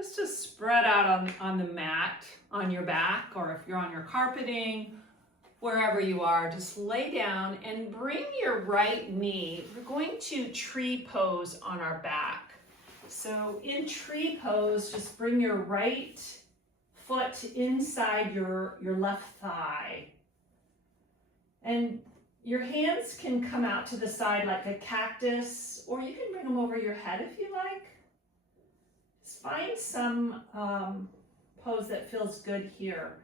just to spread out on the mat, on your back, or if you're on your carpeting, wherever you are, just lay down and bring your right knee. We're going to tree pose on our back. So in tree pose, just bring your right foot inside your left thigh. And your hands can come out to the side like a cactus, or you can bring them over your head if you like. Just find some pose that feels good here.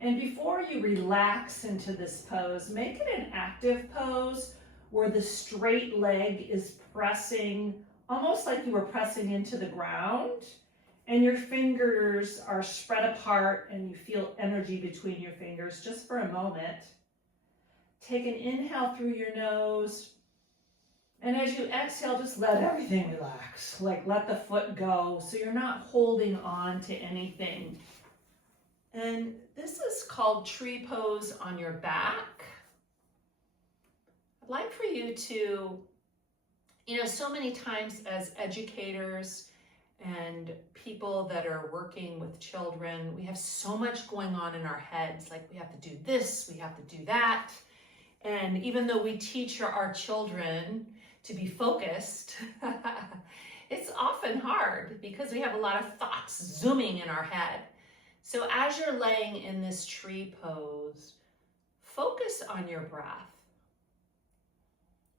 And before you relax into this pose, make it an active pose where the straight leg is pressing, almost like you were pressing into the ground, and your fingers are spread apart and you feel energy between your fingers just for a moment. Take an inhale through your nose, and as you exhale, just let everything relax. Like let the foot go so you're not holding on to anything. And this is called tree pose on your back. I'd like for you to, so many times as educators and people that are working with children, we have so much going on in our heads. Like we have to do this, we have to do that. And even though we teach our children to be focused, it's often hard because we have a lot of thoughts zooming in our head. So as you're laying in this tree pose, focus on your breath.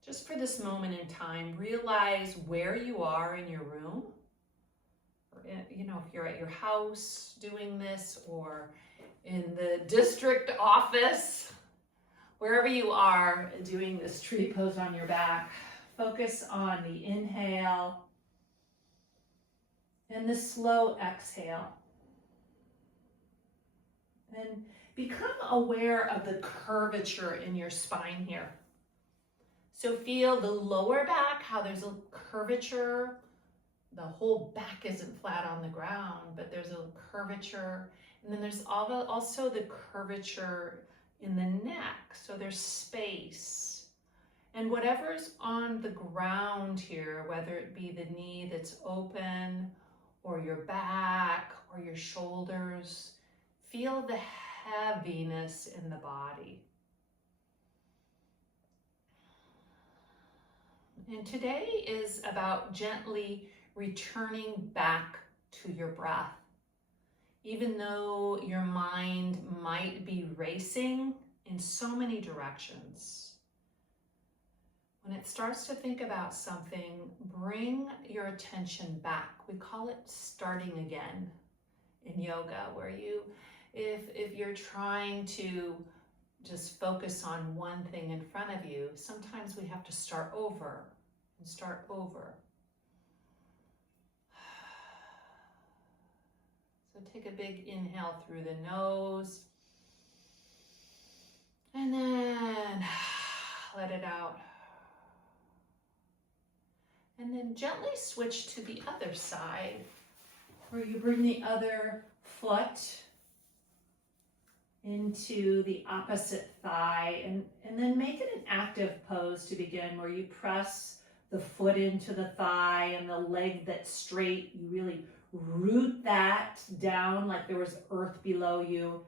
Just for this moment in time, realize where you are in your room. Or, if you're at your house doing this or in the district office, wherever you are doing this tree pose on your back, focus on the inhale and the slow exhale. And become aware of the curvature in your spine here. So feel the lower back, how there's a curvature. The whole back isn't flat on the ground, but there's a curvature. And then there's also the curvature in the neck. So there's space. And whatever's on the ground here, whether it be the knee that's open or your back or your shoulders, feel the heaviness in the body. And today is about gently returning back to your breath. Even though your mind might be racing in so many directions, when it starts to think about something, bring your attention back. We call it starting again in yoga, where if you're trying to just focus on one thing in front of you, sometimes we have to start over and start over. So take a big inhale through the nose and then let it out. And then gently switch to the other side, where you bring the other foot into the opposite thigh, and then make it an active pose to begin, where you press the foot into the thigh and the leg that's straight. You really root that down like there was earth below you,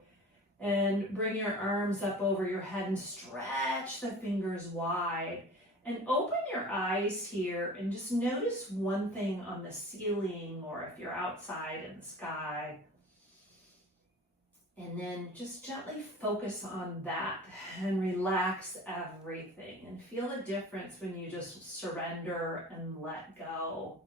and bring your arms up over your head and stretch the fingers wide. And open your eyes here and just notice one thing on the ceiling, or if you're outside in the sky. And then just gently focus on that and relax everything. And feel the difference when you just surrender and let go.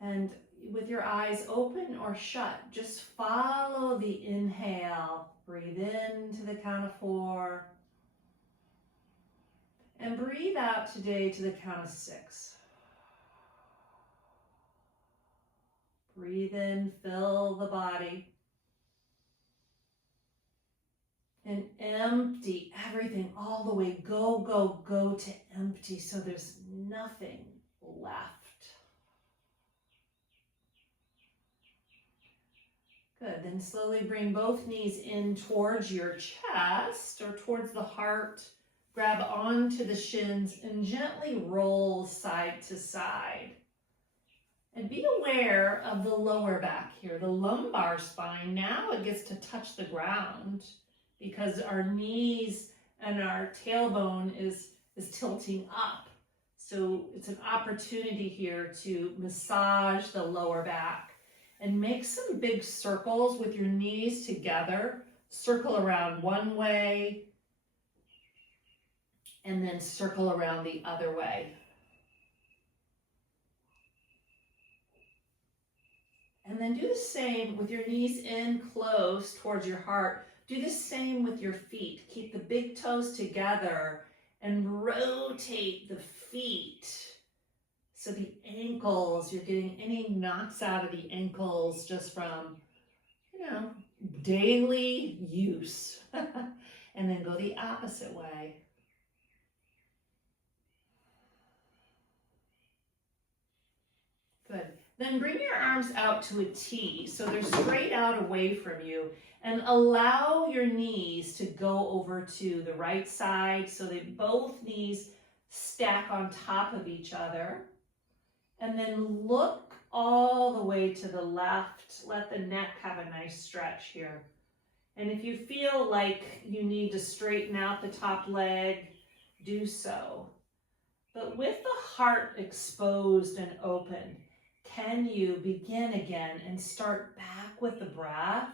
And with your eyes open or shut, just follow the inhale. Breathe in to the count of 4. And breathe out today to the count of 6. Breathe in, fill the body. And empty everything all the way. Go, go, go to empty, so there's nothing left. Good. Then slowly bring both knees in towards your chest or towards the heart. Grab onto the shins and gently roll side to side. And be aware of the lower back here, the lumbar spine. Now it gets to touch the ground because our knees and our tailbone is tilting up. So it's an opportunity here to massage the lower back and make some big circles with your knees together. Circle around one way and then circle around the other way. And then do the same with your knees in close towards your heart. Do the same with your feet. Keep the big toes together and rotate the feet. So the ankles, you're getting any knocks out of the ankles just from, daily use. And then go the opposite way. Good. Then bring your arms out to a T, so they're straight out away from you, and allow your knees to go over to the right side so that both knees stack on top of each other. And then look all the way to the left. Let the neck have a nice stretch here. And if you feel like you need to straighten out the top leg, do so. But with the heart exposed and open, can you begin again and start back with the breath,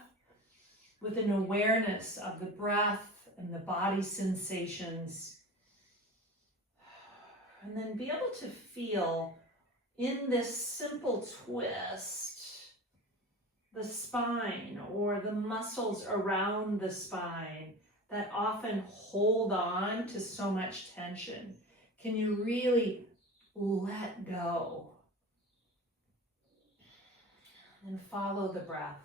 with an awareness of the breath and the body sensations, and then be able to feel in this simple twist the spine or the muscles around the spine that often hold on to so much tension. Can you really let go? And follow the breath.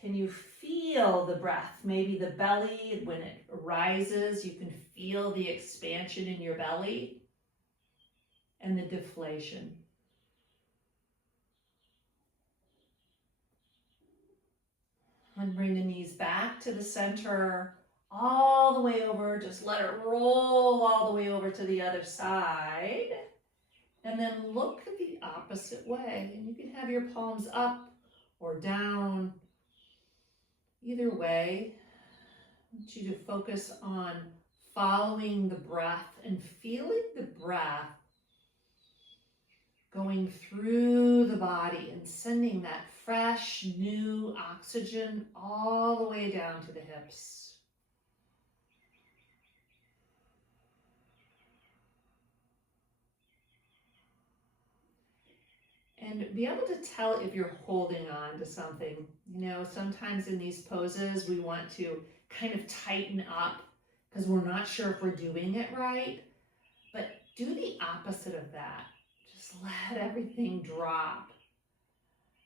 Can you feel the breath? Maybe the belly, when it rises, you can feel the expansion in your belly and the deflation. And bring the knees back to the center, all the way over. Just let it roll all the way over to the other side. And then look the opposite way. And you can have your palms up or down. Either way, I want you to focus on following the breath and feeling the breath going through the body and sending that fresh, new oxygen all the way down to the hips. And be able to tell if you're holding on to something. Sometimes in these poses, we want to kind of tighten up because we're not sure if we're doing it right. But do the opposite of that. Just let everything drop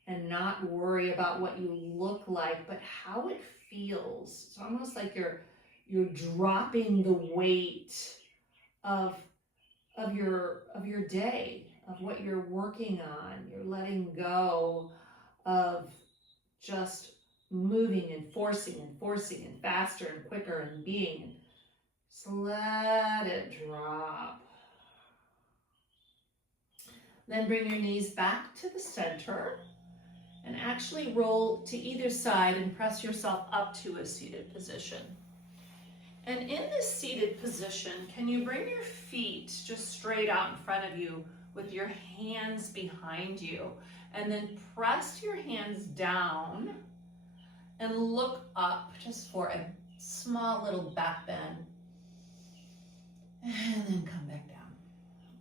and not worry about what you look like, but how it feels. It's almost like you're dropping the weight of your day, of what you're working on. You're letting go of just moving and forcing and faster and quicker and being. Just let it drop. Then bring your knees back to the center and actually roll to either side and press yourself up to a seated position. And in this seated position, can you bring your feet just straight out in front of you with your hands behind you, and then press your hands down and look up just for a small little back bend, and then come back down.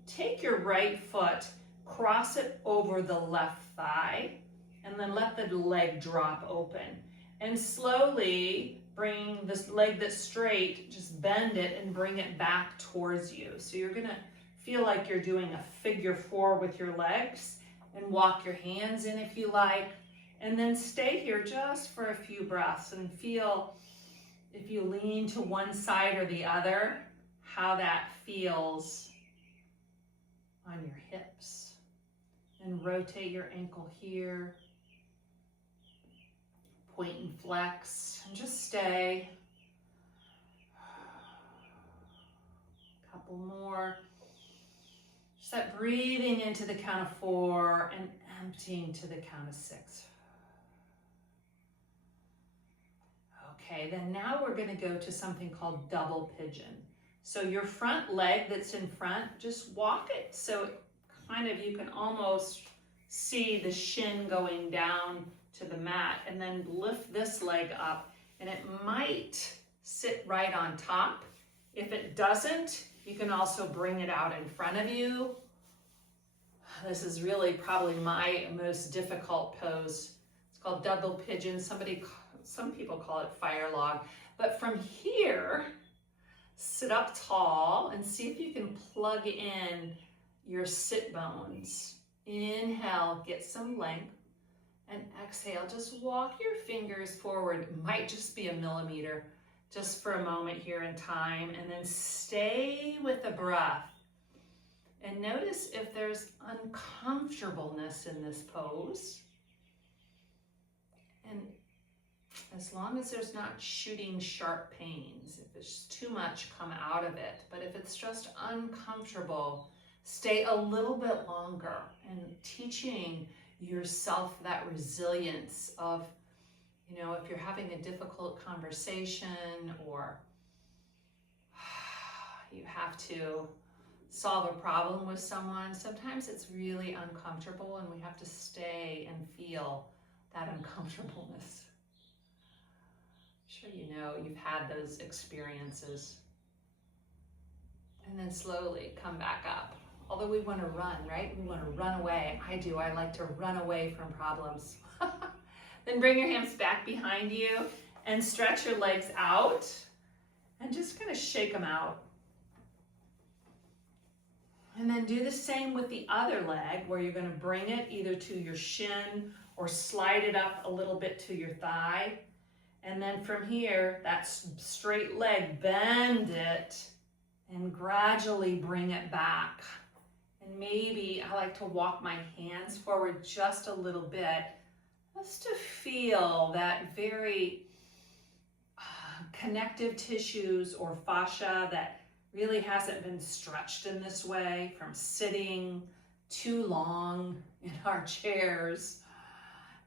Take your right foot, cross it over the left thigh, and then let the leg drop open. And slowly bring this leg that's straight, just bend it and bring it back towards you. So you're gonna feel like you're doing a figure 4 with your legs, and walk your hands in if you like, and then stay here just for a few breaths and feel, if you lean to one side or the other, how that feels on your hips. And rotate your ankle here, point and flex, and just stay. Couple more. Just that breathing into the count of 4 and emptying to the count of 6. Okay, then now we're going to go to something called double pigeon. So your front leg that's in front, just walk it so it kind of, you can almost see the shin going down to the mat, and then lift this leg up, and it might sit right on top. If it doesn't, you can also bring it out in front of you. This is really probably my most difficult pose. It's called double pigeon. Some people call it fire log. But from here, sit up tall and see if you can plug in your sit bones. Inhale, get some length, and exhale, just walk your fingers forward. It might just be a millimeter, just for a moment here in time, and then stay with the breath. And notice if there's uncomfortableness in this pose. And as long as there's not shooting sharp pains, if it's too much, come out of it. But if it's just uncomfortable, stay a little bit longer, and teaching yourself that resilience of, you know, if you're having a difficult conversation or you have to solve a problem with someone, sometimes it's really uncomfortable and we have to stay and feel that uncomfortableness. I'm sure you know you've had those experiences. And then slowly come back up. Although we want to run, right? We want to run away. I do. I like to run away from problems. Then bring your hands back behind you and stretch your legs out and just kind of shake them out. And then do the same with the other leg, where you're going to bring it either to your shin or slide it up a little bit to your thigh. And then from here, that straight leg, bend it and gradually bring it back. And maybe I like to walk my hands forward just a little bit, just to feel that very connective tissues or fascia that really hasn't been stretched in this way from sitting too long in our chairs.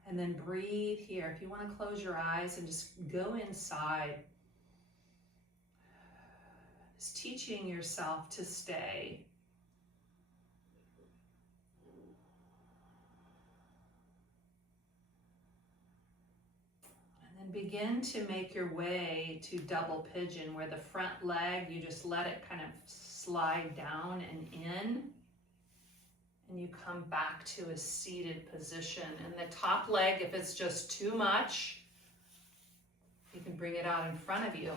And then breathe here. If you want to close your eyes and just go inside, just teaching yourself to stay. And then begin to make your way to double pigeon, where the front leg, you just let it kind of slide down and in. And you come back to a seated position. And the top leg, if it's just too much, you can bring it out in front of you.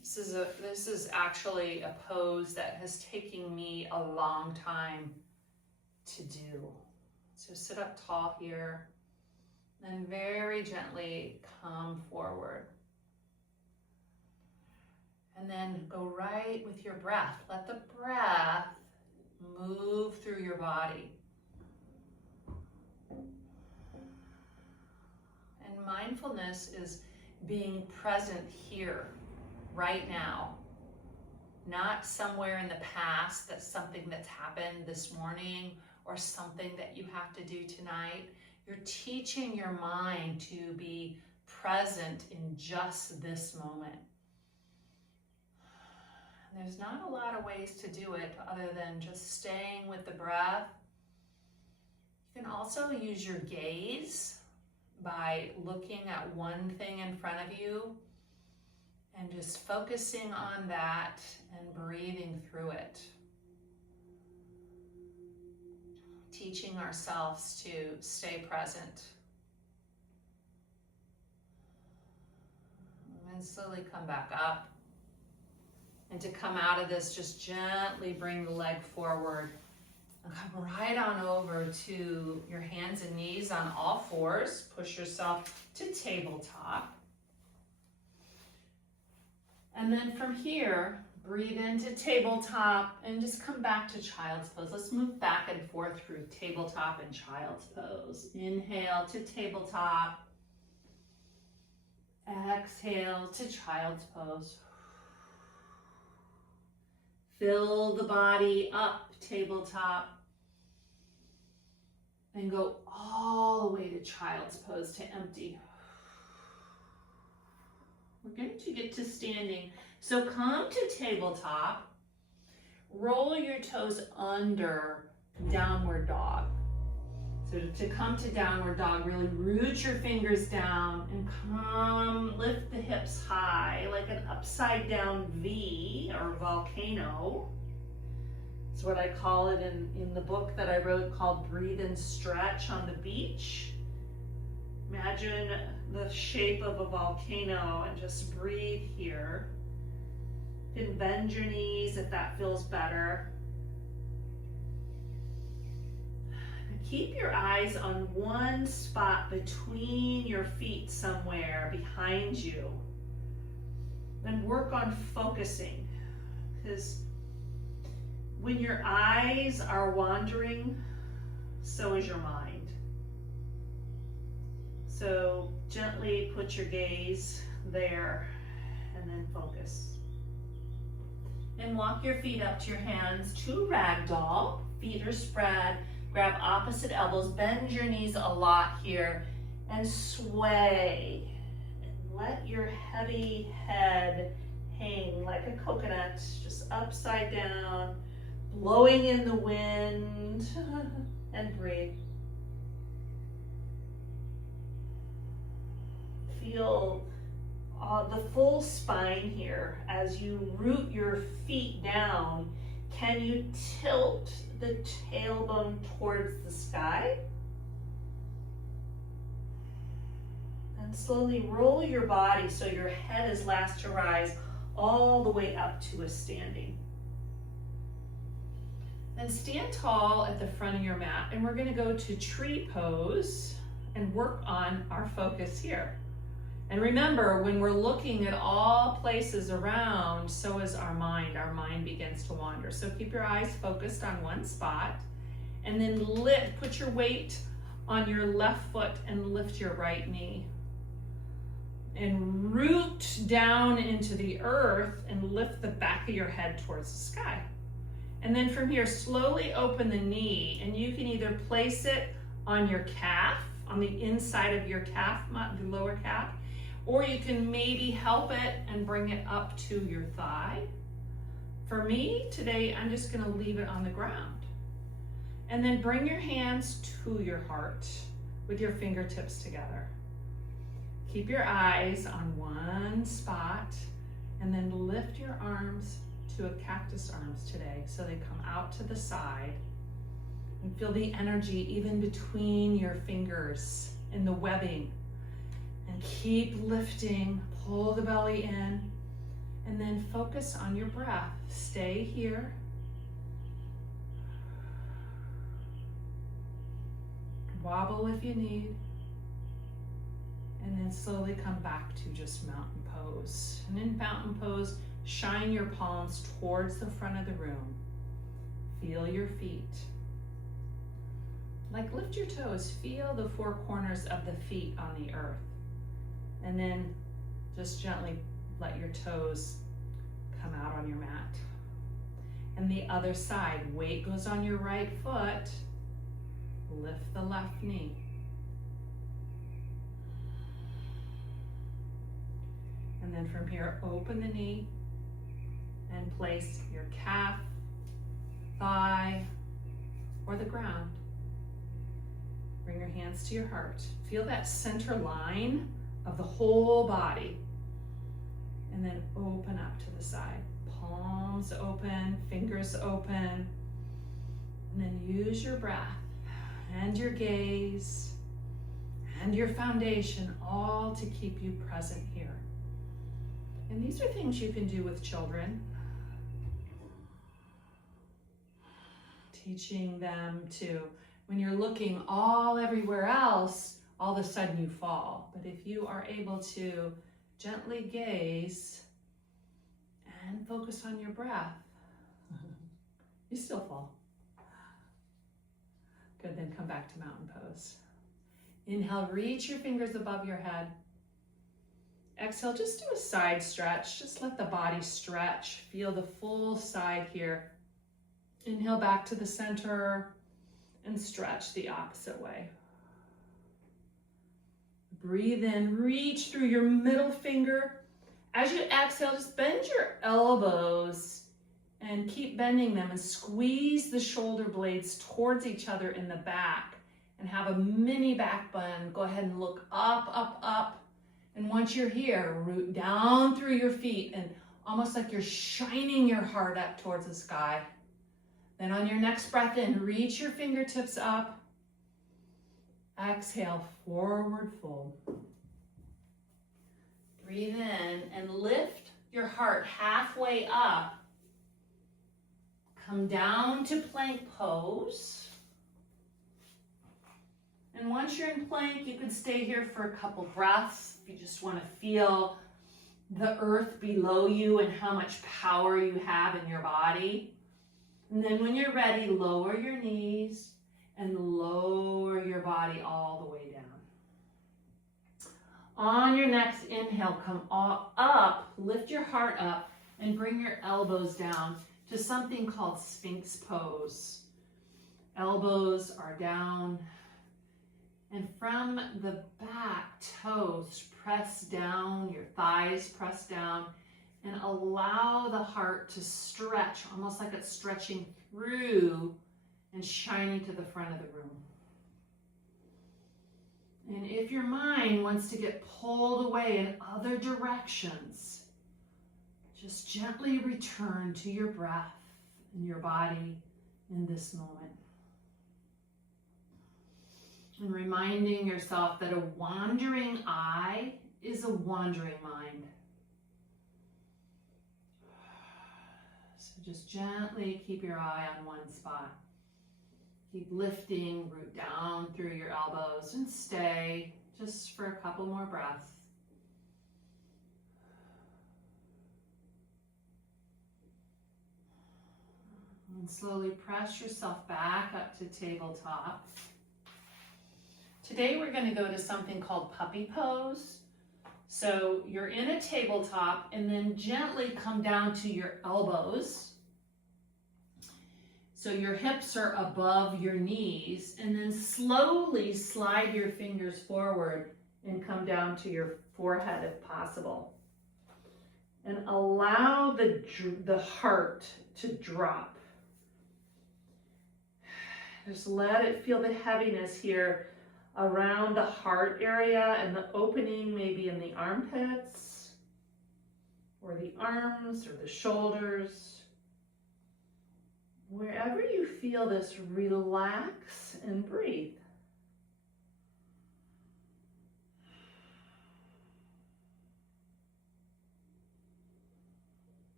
This is actually a pose that has taken me a long time to do. So sit up tall here, and very gently come forward. And then go right with your breath. Let the breath move through your body. And mindfulness is being present here, right now. Not somewhere in the past, that's something that's happened this morning or something that you have to do tonight. You're teaching your mind to be present in just this moment. There's not a lot of ways to do it other than just staying with the breath. You can also use your gaze by looking at one thing in front of you and just focusing on that and breathing through it. Teaching ourselves to stay present. And slowly come back up. And to come out of this, just gently bring the leg forward. And come right on over to your hands and knees on all fours. Push yourself to tabletop. And then from here, breathe into tabletop and just come back to child's pose. Let's move back and forth through tabletop and child's pose. Inhale to tabletop. Exhale to child's pose. Fill the body up, tabletop. And go all the way to child's pose, to empty. We're going to get to standing. So come to tabletop. Roll your toes under downward dog. So to come to downward dog, really root your fingers down and come, lift the hips high like an upside down V or volcano. It's what I call it in the book that I wrote called Breathe and Stretch on the Beach. Imagine the shape of a volcano and just breathe here. You can bend your knees if that feels better. Keep your eyes on one spot between your feet somewhere behind you. And work on focusing, because when your eyes are wandering, so is your mind. So gently put your gaze there and then focus. And walk your feet up to your hands to ragdoll. Feet are spread. Grab opposite elbows, bend your knees a lot here, and sway. And let your heavy head hang like a coconut, just upside down, blowing in the wind, and breathe. Feel the full spine here as you root your feet down. Can you tilt the tailbone towards the sky? And slowly roll your body so your head is last to rise all the way up to a standing. Then stand tall at the front of your mat, and we're going to go to tree pose and work on our focus here. And remember, when we're looking at all places around, so is our mind. Our mind begins to wander. So keep your eyes focused on one spot, and then put your weight on your left foot and lift your right knee. And root down into the earth and lift the back of your head towards the sky. And then from here, slowly open the knee, and you can either place it on your calf, on the inside of your calf, the lower calf, or you can maybe help it and bring it up to your thigh. For me, today, I'm just gonna leave it on the ground. And then bring your hands to your heart with your fingertips together. Keep your eyes on one spot, and then lift your arms to a cactus arms today, so they come out to the side. And feel the energy even between your fingers in the webbing. And keep lifting, pull the belly in, and then focus on your breath. Stay here. Wobble if you need. And then slowly come back to just mountain pose. And in mountain pose, shine your palms towards the front of the room. Feel your feet. Like lift your toes, feel the four corners of the feet on the earth. And then just gently let your toes come out on your mat. And the other side, weight goes on your right foot, lift the left knee. And then from here, open the knee and place your calf, thigh, or the ground. Bring your hands to your heart. Feel that center line of the whole body. And then open up to the side. Palms open, fingers open. And then use your breath and your gaze and your foundation all to keep you present here. And these are things you can do with children. Teaching them to, when you're looking everywhere else, all of a sudden you fall. But if you are able to gently gaze and focus on your breath, you still fall. Good, then come back to mountain pose. Inhale, reach your fingers above your head. Exhale, just do a side stretch. Just let the body stretch. Feel the full side here. Inhale back to the center and stretch the opposite way. Breathe in, reach through your middle finger. As you exhale, just bend your elbows and keep bending them and squeeze the shoulder blades towards each other in the back and have a mini back bend. Go ahead and look up, up, up. And once you're here, root down through your feet and almost like you're shining your heart up towards the sky. Then on your next breath in, reach your fingertips up. Exhale, forward fold. Breathe in and lift your heart halfway up. Come down to plank pose. And once you're in plank, you can stay here for a couple breaths. If you just want to feel the earth below you and how much power you have in your body. And then when you're ready, lower your knees and lower your body all the way down. On your next inhale, come up, lift your heart up, and bring your elbows down to something called Sphinx pose. Elbows are down, and from the back, toes press down, your thighs press down, and allow the heart to stretch, almost like it's stretching through and shining to the front of the room. And if your mind wants to get pulled away in other directions, just gently return to your breath and your body in this moment. And reminding yourself that a wandering eye is a wandering mind. So just gently keep your eye on one spot. Keep lifting, root down through your elbows, and stay just for a couple more breaths. And slowly press yourself back up to tabletop. Today we're going to go to something called puppy pose. So you're in a tabletop and then gently come down to your elbows. So your hips are above your knees, and then slowly slide your fingers forward and come down to your forehead if possible. And allow the heart to drop. Just let it feel the heaviness here around the heart area and the opening maybe in the armpits or the arms or the shoulders. Wherever you feel this, relax and breathe.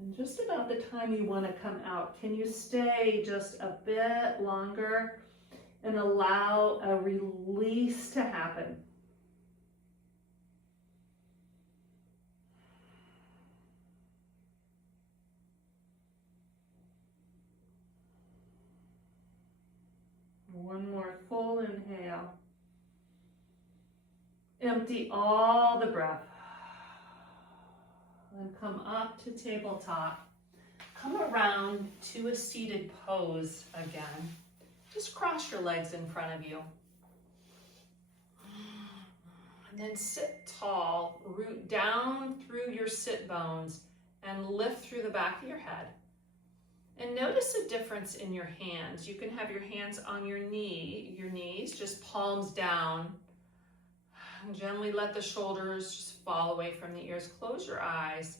And just about the time you want to come out, can you stay just a bit longer and allow a release to happen? One more full inhale. Empty all the breath. And come up to tabletop. Come around to a seated pose again. Just cross your legs in front of you. And then sit tall, root down through your sit bones and lift through the back of your head. And notice a difference in your hands. You can have your hands on your knees, just palms down. And gently let the shoulders just fall away from the ears. Close your eyes.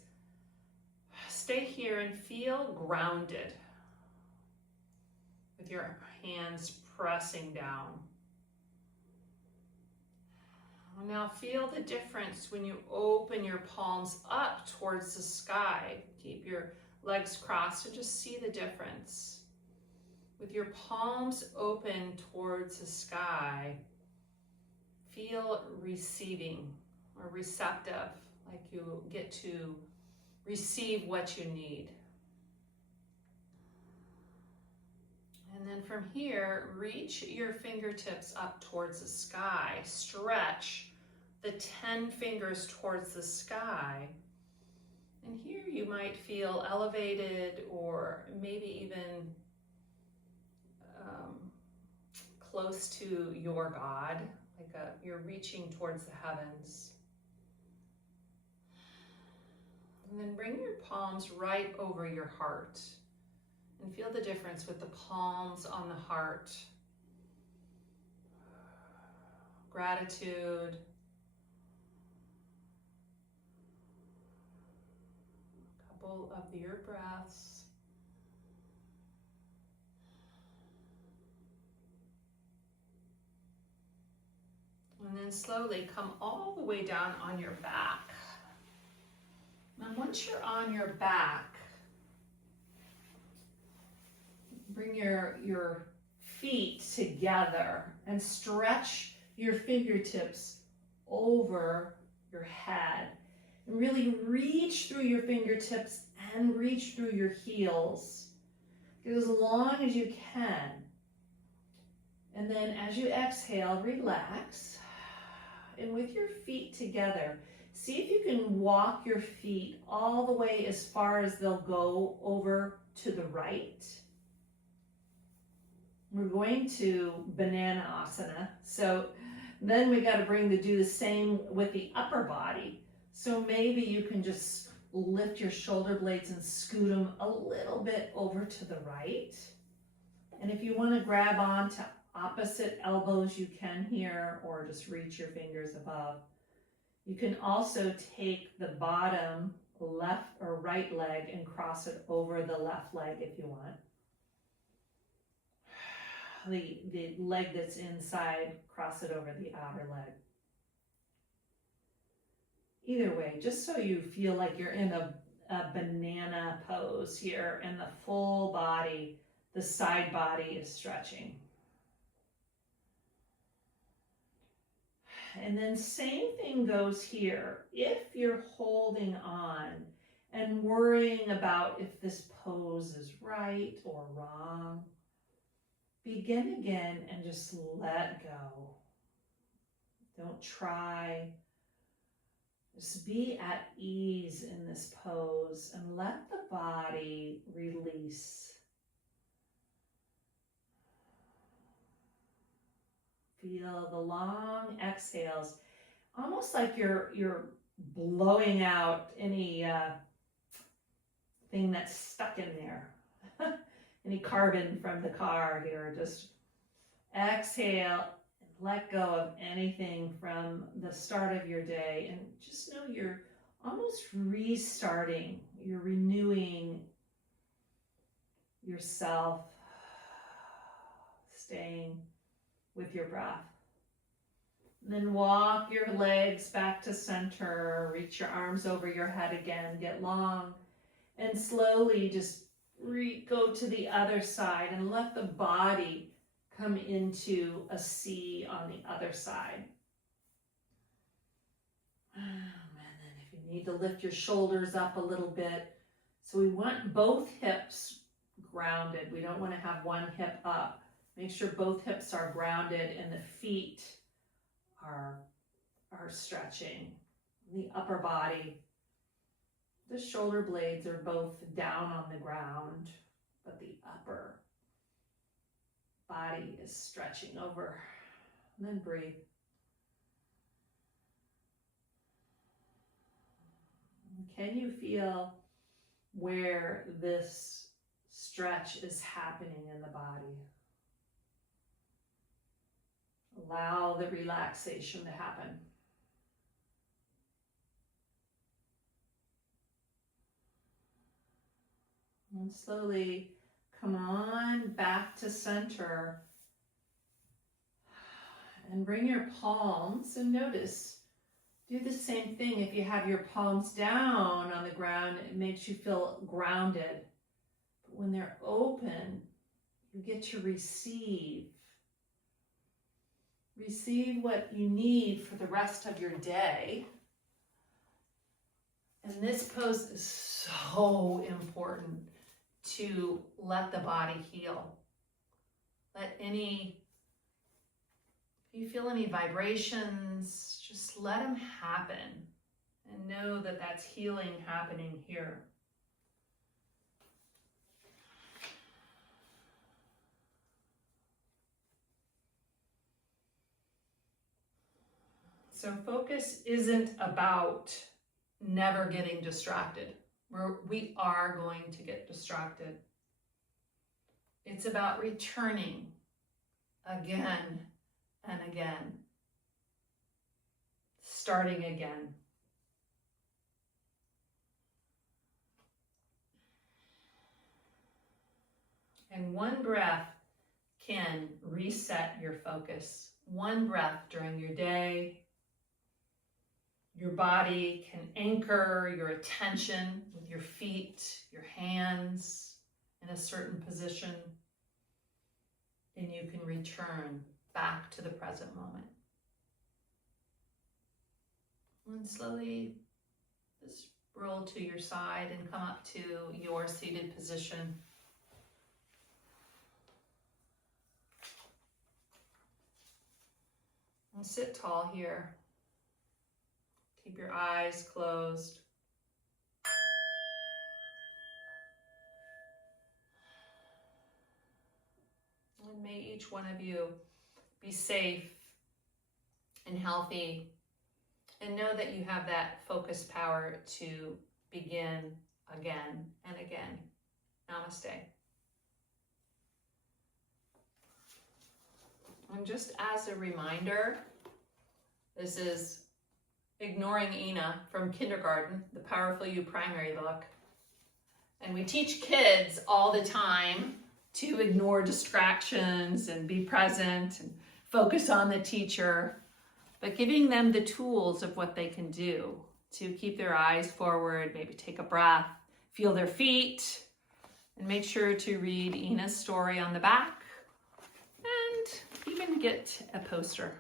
Stay here and feel grounded with your hands pressing down. Now feel the difference when you open your palms up towards the sky. Keep your legs crossed and just see the difference. With your palms open towards the sky, feel receiving or receptive, like you get to receive what you need. And then from here, reach your fingertips up towards the sky. Stretch the 10 fingers towards the sky. And here you might feel elevated or maybe even close to your God, like you're reaching towards the heavens. And then bring your palms right over your heart and feel the difference with the palms on the heart. Gratitude. A couple of your breaths. And then slowly come all the way down on your back. And once you're on your back, bring your feet together and stretch your fingertips over your head. And really reach through your fingertips and reach through your heels. Get as long as you can. And then as you exhale, relax. And with your feet together, see if you can walk your feet all the way as far as they'll go over to the right. We're going to banana asana. So then we got to do the same with the upper body. So maybe you can just lift your shoulder blades and scoot them a little bit over to the right. And if you want to grab on to opposite elbows, you can here, or just reach your fingers above. You can also take the bottom left or right leg and cross it over the left leg if you want. The leg that's inside, cross it over the outer leg. Either way, just so you feel like you're in a banana pose here and the full body, the side body is stretching. And then same thing goes here. If you're holding on and worrying about if this pose is right or wrong, begin again and just let go. Don't try. Just be at ease in this pose and let the body release. Feel the long exhales, almost like you're blowing out any thing that's stuck in there. Any carbon from the car here. Just exhale and let go of anything from the start of your day. And just know you're almost restarting. You're renewing yourself, staying with your breath. And then walk your legs back to center. Reach your arms over your head again. Get long. And slowly just go to the other side and let the body come into a C on the other side. And then if you need to lift your shoulders up a little bit. So we want both hips grounded. We don't want to have one hip up. Make sure both hips are grounded and the feet are stretching. The upper body, the shoulder blades are both down on the ground, but the upper body is stretching over. And then breathe. Can you feel where this stretch is happening in the body? Allow the relaxation to happen. And slowly come on back to center and bring your palms and notice. Do the same thing. If you have your palms down on the ground, it makes you feel grounded. But when they're open, you get to receive. Receive what you need for the rest of your day. And this pose is so important to let the body heal. Let any If you feel any vibrations, just let them happen and know that that's healing happening here. So focus isn't about never getting distracted. We are going to get distracted. It's about returning again and again, starting again. And one breath can reset your focus. One breath during your day. Your body can anchor your attention with your feet, your hands in a certain position, and you can return back to the present moment. And slowly just roll to your side and come up to your seated position. And sit tall here. Keep your eyes closed. And may each one of you be safe and healthy, and know that you have that focus power to begin again and again. Namaste. And just as a reminder, this is Ignoring Ina from kindergarten, the Powerful You primary book. And we teach kids all the time to ignore distractions and be present and focus on the teacher, but giving them the tools of what they can do to keep their eyes forward, maybe take a breath, feel their feet, and make sure to read Ina's story on the back and even get a poster.